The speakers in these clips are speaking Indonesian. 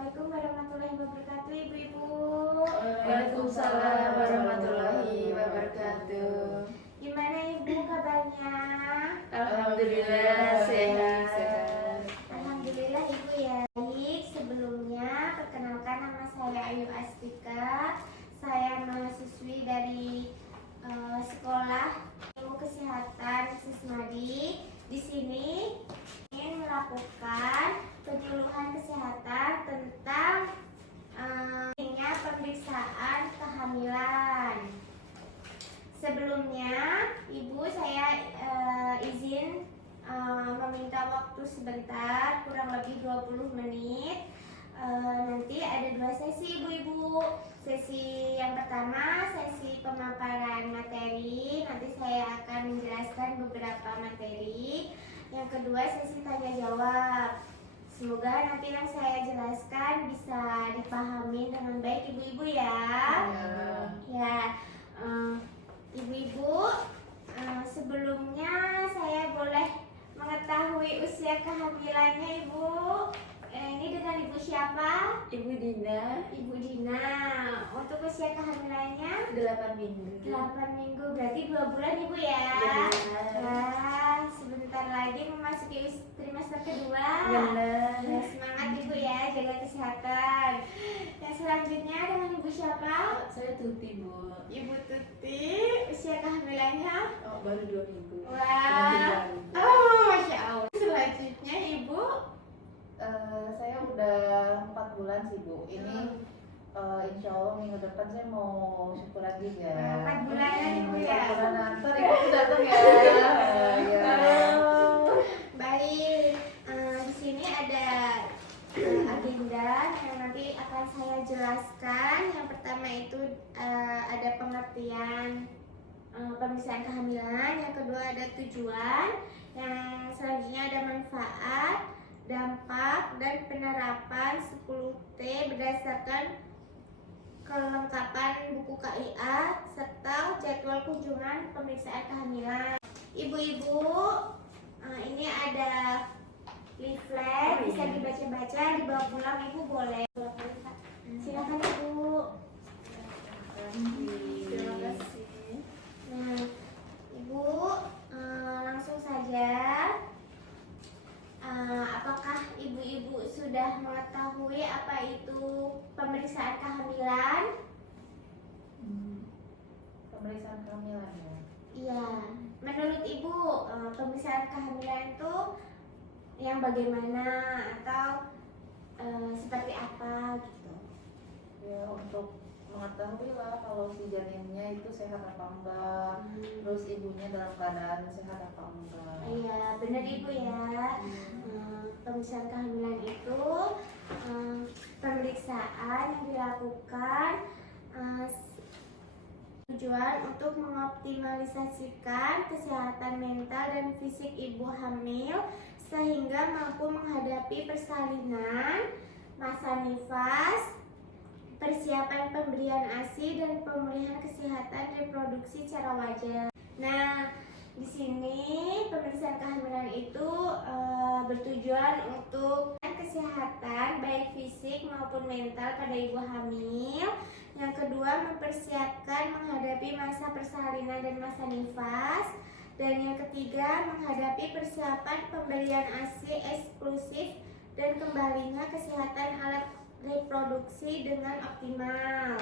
Assalamualaikum warahmatullahi wabarakatuh, Ibu-ibu. Waalaikumsalam warahmatullahi wabarakatuh. Gimana Ibu kabarnya? Alhamdulillah sehat. Alhamdulillah Ibu ya. Baik, sebelumnya perkenalkan nama saya Ayu Astika. Saya mahasiswi dari sekolah ilmu kesehatan Sismadi. Di sini ingin melakukan penyuluhan kesehatan tentang pemeriksaan kehamilan. Sebelumnya, Ibu saya izin meminta waktu sebentar, kurang lebih 20 menit. Nanti ada 2 sesi Ibu-ibu. Sesi yang pertama, sesi pemaparan materi. Nanti saya akan menjelaskan beberapa materi. Yang kedua, sesi tanya jawab. Semoga nanti yang saya jelaskan bisa dipahami dengan baik Ibu-ibu ya. Ya, Ibu-ibu, sebelumnya saya boleh mengetahui usia kehamilannya Ibu. Ini dengan Ibu siapa? Ibu Dina, Ibu Dina. Untuk usia kehamilannya 8 minggu. 8 minggu, berarti 2 bulan Ibu ya. Nah, sebentar lagi memasuki trimester kedua. Benar. Ya, semangat Ibu ya, jaga kesehatan. Yang selanjutnya dengan Ibu siapa? Saya Tuti, Bu. Ibu Tuti. Usia kehamilannya? Oh, baru 2 minggu. Wah. Oh, Masya Allah. Selanjutnya Ibu. Saya udah 4 bulan sih, Bu. Ini insya Allah minggu depan saya mau syukur lagi ya. 4 bulanan Ibu ya. 4 bulanan. Ntar Ibu datang ya. Ya. Baik. Di sini ada agenda yang nanti akan saya jelaskan. Yang pertama itu ada pengertian pemeriksaan kehamilan. Yang kedua ada tujuan. Yang selanjutnya ada manfaat, dampak, dan penerapan 10T berdasarkan kelengkapan buku KIA serta jadwal kunjungan pemeriksaan kehamilan. Ibu-ibu, ini ada leaflet, bisa dibaca-baca, dibawa pulang Ibu boleh. Silakan Ibu. Terima kasih. Nah, Ibu, langsung saja. Apakah ibu-ibu sudah mengetahui apa itu pemeriksaan kehamilan? Pemeriksaan kehamilan ya. Iya. Menurut Ibu, pemeriksaan kehamilan itu yang bagaimana atau seperti apa gitu? Ya, untuk mengetahui lah kalau si janinnya itu sehat apa enggak, terus ibunya dalam keadaan sehat apa enggak. Iya, benar Ibu ya. Pemeriksaan kehamilan itu pemeriksaan yang dilakukan tujuan untuk mengoptimalisasikan kesehatan mental dan fisik ibu hamil sehingga mampu menghadapi persalinan, masa nifas, persiapan pemberian ASI, dan pemulihan kesehatan reproduksi secara wajar. Nah, di sini pemeriksaan kehamilan itu bertujuan untuk kesehatan baik fisik maupun mental pada ibu hamil. Yang kedua, mempersiapkan menghadapi masa persalinan dan masa nifas. Dan yang ketiga, menghadapi persiapan pemberian ASI eksklusif dan kembalinya kesehatan alat reproduksi dengan optimal.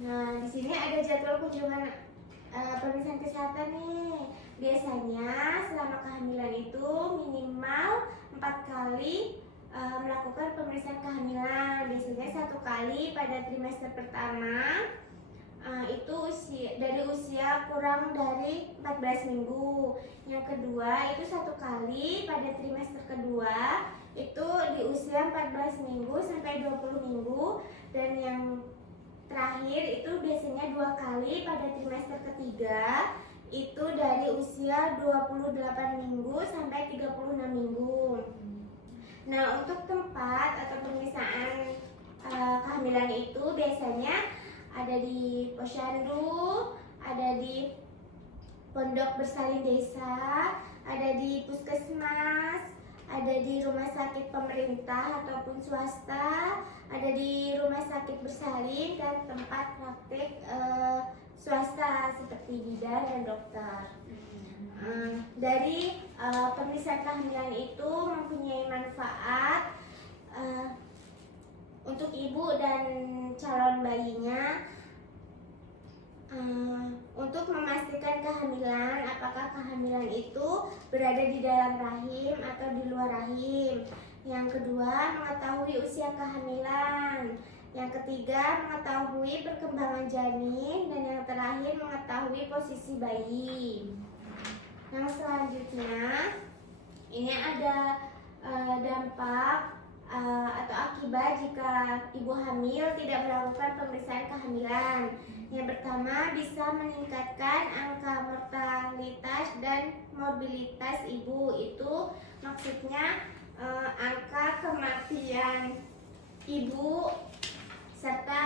Nah, di sini ada jadwal kunjungan pemeriksaan kesehatan nih. Biasanya selama kehamilan itu minimal 4 kali melakukan pemeriksaan kehamilan. Biasanya 1 kali pada trimester pertama, itu dari usia kurang dari 14 minggu. Yang kedua itu 1 kali pada trimester kedua, itu di usia 14 minggu sampai 20 minggu. Dan yang terakhir itu biasanya 2 kali pada trimester ketiga, itu dari usia 28 minggu sampai 36 minggu. Nah, untuk tempat atau pemeriksaan kehamilan itu biasanya ada di posyandu, ada di pondok bersalin desa, ada di puskesmas, ada di rumah sakit pemerintah ataupun swasta, ada di rumah sakit bersalin dan tempat praktik swasta seperti bidan dan dokter. Dari pemeriksaan kehamilan itu mempunyai manfaat untuk ibu dan calon bayinya, untuk memastikan kehamilan, apakah kehamilan itu berada di dalam rahim atau di luar rahim. Yang kedua, mengetahui usia kehamilan. Yang ketiga, mengetahui perkembangan janin. Dan yang terakhir, mengetahui posisi bayi. Yang selanjutnya, ini ada dampak atau akibat jika ibu hamil tidak melakukan pemeriksaan kehamilan. Yang pertama, bisa meningkatkan angka mortalitas dan morbilitas ibu. Itu maksudnya angka kematian ibu serta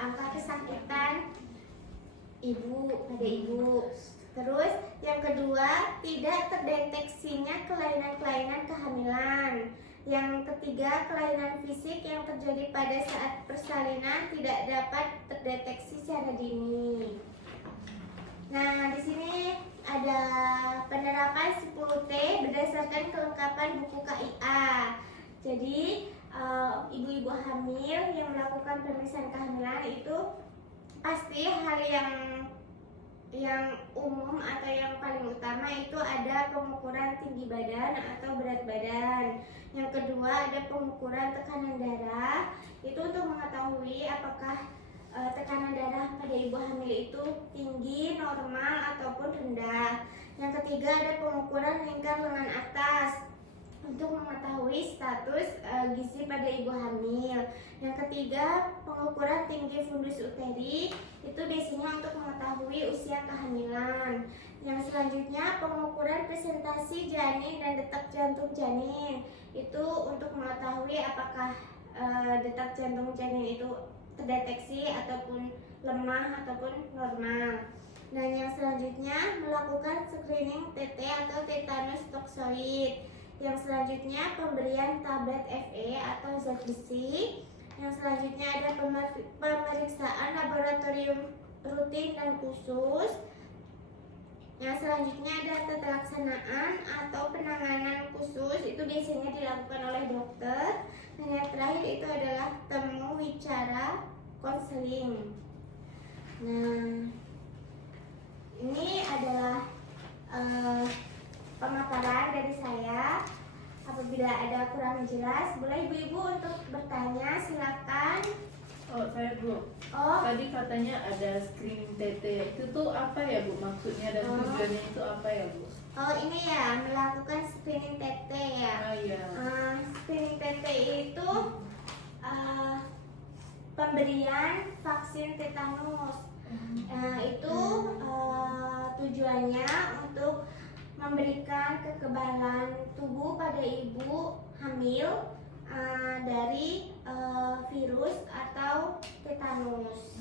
angka kesakitan ibu pada ibu. Terus yang kedua, tidak terdeteksinya kelainan-kelainan kehamilan. Yang ketiga, kelainan fisik yang terjadi pada saat persalinan tidak dapat terdeteksi secara dini. Nah, di sini ada penerapan 10T berdasarkan kelengkapan buku KIA. Jadi, ibu-ibu hamil yang melakukan pemeriksaan kehamilan itu pasti hal yang umum atau yang paling utama itu ada pengukuran tinggi badan atau berat badan. Yang kedua, ada pengukuran tekanan darah. Itu untuk mengetahui apakah tekanan darah pada ibu hamil itu tinggi, normal, ataupun rendah. Yang ketiga, ada pengukuran lingkar lengan atas untuk mengetahui status gizi pada ibu hamil. Yang ketiga, pengukuran tinggi fundus uteri. Itu biasanya untuk mengetahui usia kehamilan. Yang selanjutnya, pengukuran presentasi janin dan detak jantung janin. Itu untuk mengetahui apakah detak jantung janin itu terdeteksi ataupun lemah ataupun normal. Dan yang selanjutnya, melakukan screening TT atau tetanus toksoid. Yang selanjutnya, pemberian tablet FE atau zat besi. Yang selanjutnya ada pemeriksaan laboratorium rutin dan khusus. Yang selanjutnya ada tata laksanaan atau penanganan khusus. Itu biasanya dilakukan oleh dokter. Dan yang terakhir itu adalah temu wicara konseling. Nah, ini adalah pemaparan dari saya. Apabila ada kurang jelas, boleh ibu-ibu untuk bertanya, silakan. Oh, saya Bu. Oh, Tadi katanya ada screening TT. Itu tuh apa ya Bu maksudnya dan tujuannya itu apa ya Bu? oh ini ya, melakukan screening TT ya. Ah iya. Screening TT itu pemberian vaksin tetanus. Itu tujuannya untuk memberikan kekebalan tubuh pada ibu hamil dari virus atau tetanus.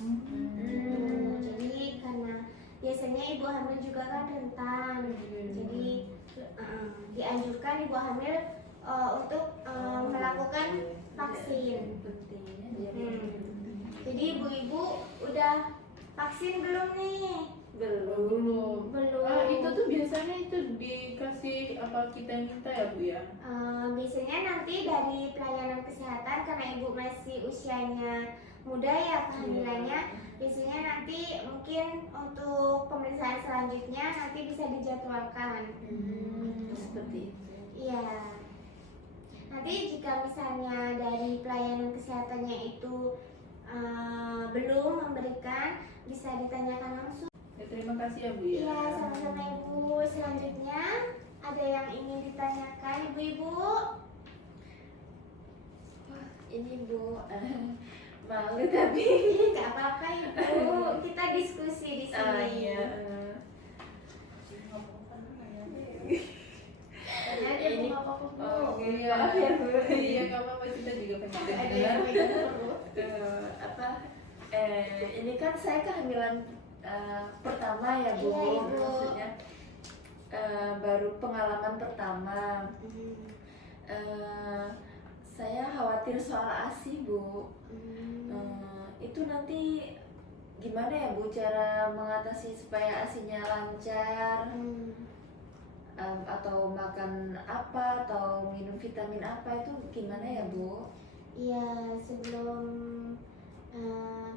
Jadi karena biasanya ibu hamil juga kan rentan, jadi dianjurkan ibu hamil untuk melakukan vaksin. Jadi ibu-ibu udah vaksin belum nih? Belum. Belum. Itu tuh biasanya itu dikasih apa kita minta ya Bu ya? Biasanya nanti dari pelayanan kesehatan, karena ibu masih usianya muda ya kehamilannya, biasanya nanti mungkin untuk pemeriksaan selanjutnya nanti bisa dijadwalkan. Seperti itu. Iya. Nanti jika misalnya dari pelayanan kesehatannya itu belum memberikan, bisa ditanyakan langsung. Ya, terima kasih ya Bu ya. Iya, sama-sama ibu. Selanjutnya ada yang ingin ditanyakan ibu-ibu? Ini Bu, malu tapi Nggak apa-apa ibu, kita diskusi di sini. iya. Tanya aja Ini- bu, apa-apa bu. Iya. Maaf ya, Bu. Iya, nggak apa-apa, kita juga pengen Ada dengar. yang ingin bu. Ini kan saya kehamilan pertama ya Bu, Iya, Ibu. maksudnya baru pengalaman pertama. Saya khawatir soal ASI, Bu. Itu nanti gimana ya, Bu, cara mengatasi supaya ASINya lancar? Atau makan apa, atau minum vitamin apa, itu gimana ya, Bu? Iya, sebelum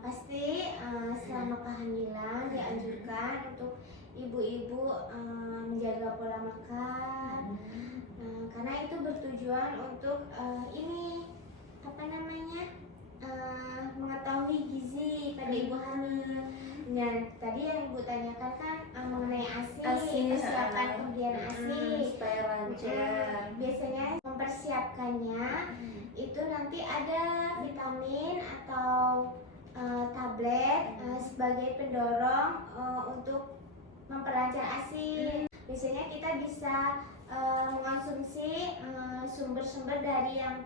pasti selama kehamilan dianjurkan untuk ibu-ibu menjaga pola makan. Karena itu bertujuan untuk ini apa namanya, mengetahui gizi pada ibu hamil. Dan tadi yang ibu tanyakan kan mengenai ASI, persiapan pemberian ASI Supaya lancar. biasanya mempersiapkannya itu nanti ada vitamin atau tablet sebagai pendorong untuk memperlancar ASI. Biasanya kita bisa mengonsumsi sumber-sumber dari yang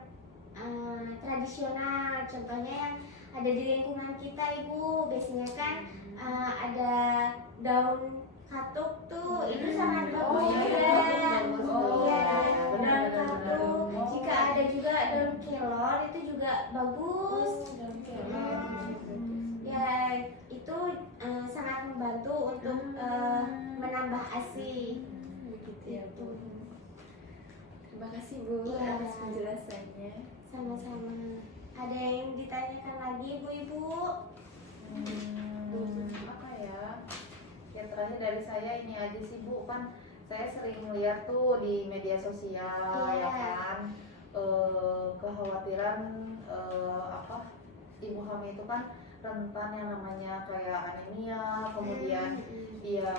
tradisional, contohnya yang ada di lingkungan kita, Ibu. Biasanya kan ada daun katuk tuh, itu sangat bagus ya. Iya, daun katuk. Jika ada juga daun kelor, itu juga bagus. Ya, itu sangat membantu untuk menambah ASI. Begitu ya, Bu. Terima kasih, Bu, Iya. atas penjelasannya. Sama-sama. Ada yang ditanyakan lagi, Ibu-ibu? Apa ya? Yang terakhir dari saya ini aja sih, Bu, kan saya sering melihat tuh di media sosial, Iya. ya kan, kekhawatiran apa, ibu hamil itu kan rentan yang namanya kayak anemia, kemudian dia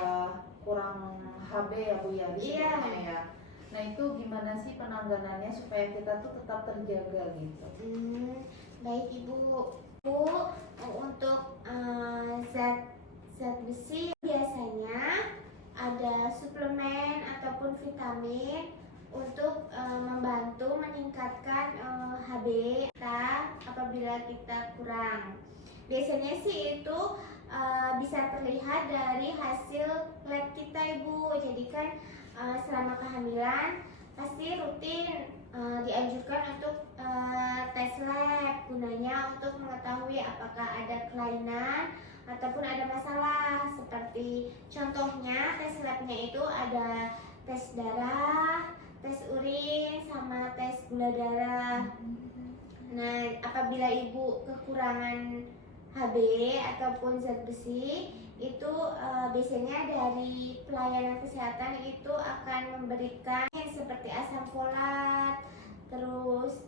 kurang HB ya, Bu, ya, disebutnya ya. Nah, itu gimana sih penanganannya supaya kita tuh tetap terjaga gitu? Baik, Ibu. Bu, untuk zat besi biasanya ada suplemen ataupun vitamin untuk membantu meningkatkan HB kita apabila kita kurang. Biasanya sih itu bisa terlihat dari hasil lab kita, Ibu. Jadi kan selama kehamilan pasti rutin dianjurkan untuk tes lab, gunanya untuk mengetahui apakah ada kelainan ataupun ada masalah. Seperti contohnya tes labnya itu ada tes darah, tes urin, sama tes gula darah. Nah, apabila ibu kekurangan HB ataupun zat besi, itu biasanya dari pelayanan kesehatan itu akan memberikan seperti asam folat, terus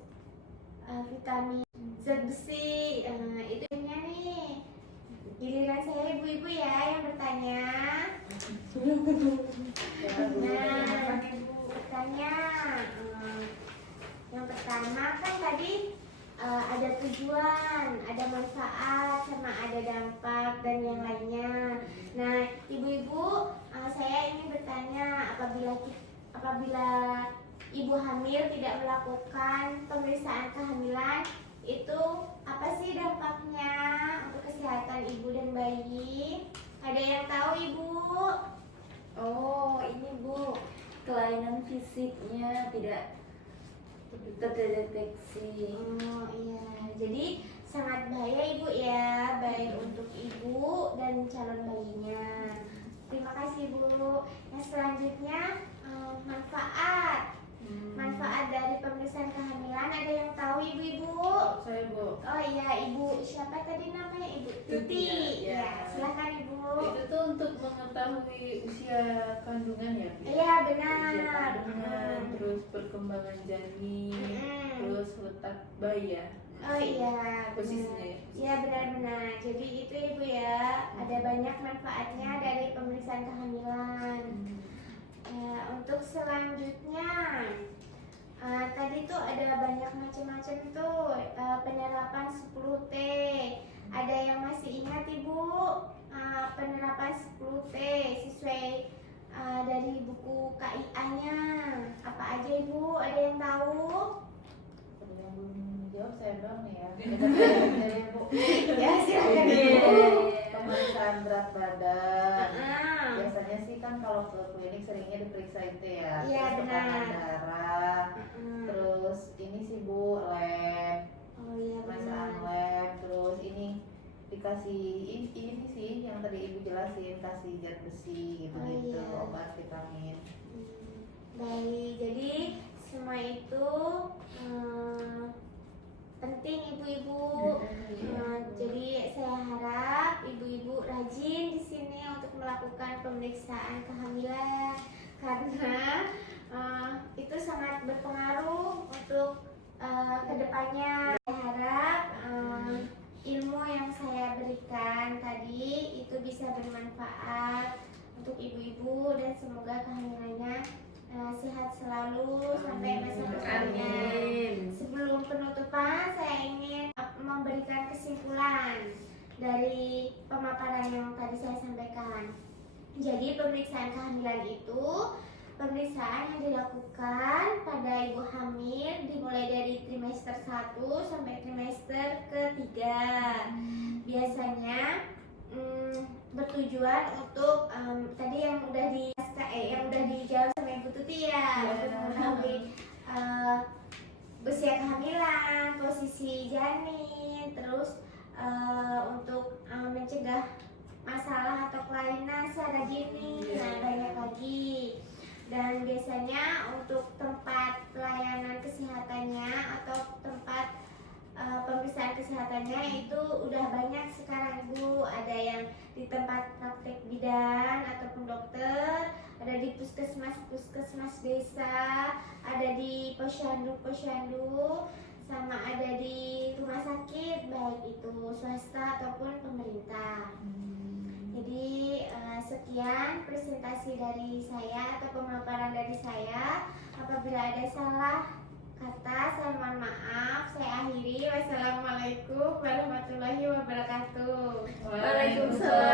vitamin, zat besi. Itu nih. Giliran saya, ibu-ibu ya yang bertanya. Nah, bertanya. Yang pertama kan tadi ada tujuan, ada manfaat, sama ada dampak dan yang lainnya. Nah, ibu-ibu, saya ingin bertanya, apabila ibu hamil tidak melakukan pemeriksaan kehamilan, itu apa sih dampaknya untuk kesehatan ibu dan bayi? Ada yang tahu, Ibu? Oh, ini, Bu, kelainan fisiknya tidak terdeteksi. Oh iya, jadi sangat bahaya, Ibu ya, baik untuk ibu dan calon bayinya. Terima kasih, Bu. Yang selanjutnya manfaat dari pemeriksaan kehamilan, ada yang tahu, ibu-ibu? Saya, Bu. Oh iya, Ibu siapa tadi namanya? Ibu Tuti. Tuti, ya. Ya, silakan, Ibu. Itu tuh untuk mengetahui usia kandungan ya, Bu? Iya, benar. Usia kandungan, terus perkembangan janin, terus letak bayi ya. Oh iya, Posisinya benar. ya? Iya, benar-benar. Jadi itu, Ibu ya, ada banyak manfaatnya dari pemeriksaan kehamilan. Untuk selanjutnya, tadi tuh ada banyak macam-macam tuh penerapan 10T. Ada yang masih ingat, Ibu? Penerapan 10T sesuai dari buku KIA-nya. Apa aja, Ibu? Ada yang tahu? Kalau yang belum jawab saya doang nih ya. Dari Bu. Ya, silakan, Ibu. Ibu. Pemeriksaan berat badan. Ah. Biasanya biasanya sih kan kalau ke klinik seringnya diperiksa itu ya, Iya, terus tekanan benar. darah, terus ini sih Bu lab, Oh iya pemeriksaan benar. lab, terus ini dikasih ini sih yang tadi Ibu jelasin, kasih zat besi gitu-gitu, Oh, iya. obat vitamin. Baik, jadi semua itu penting ibu-ibu. Jadi saya harap ibu-ibu rajin di sini untuk melakukan pemeriksaan kehamilan karena itu sangat berpengaruh untuk kedepannya. Saya harap ilmu yang saya berikan tadi itu bisa bermanfaat untuk ibu-ibu dan semoga kehamilannya sehat selalu sampai masa depannya. Amin. Sebelum penutupan, saya ingin memberikan kesimpulan dari pemaparan yang tadi saya sampaikan. Jadi pemeriksaan kehamilan itu pemeriksaan yang dilakukan pada ibu hamil dimulai dari trimester 1 sampai trimester ke-3. Biasanya bertujuan untuk tadi yang udah dijawab sama Ibu Tuti ya, untuk mengetahui usia kehamilan, posisi janin, terus untuk mencegah masalah atau kelainan secara dini. Nah, banyak lagi. Dan biasanya untuk tempat pelayanan kesehatannya atau tempat pemeriksaan kesehatannya itu udah banyak sekarang Bu. Ada yang di tempat praktek bidan ataupun dokter, ada di puskesmas desa, ada di posyandu, sama ada di rumah sakit baik itu swasta ataupun pemerintah. Jadi sekian presentasi dari saya atau pemaparan dari saya. Apabila ada salah kata, saya mohon maaf. Saya akhiri. Wassalamualaikum warahmatullahi wabarakatuh. Waalaikumsalam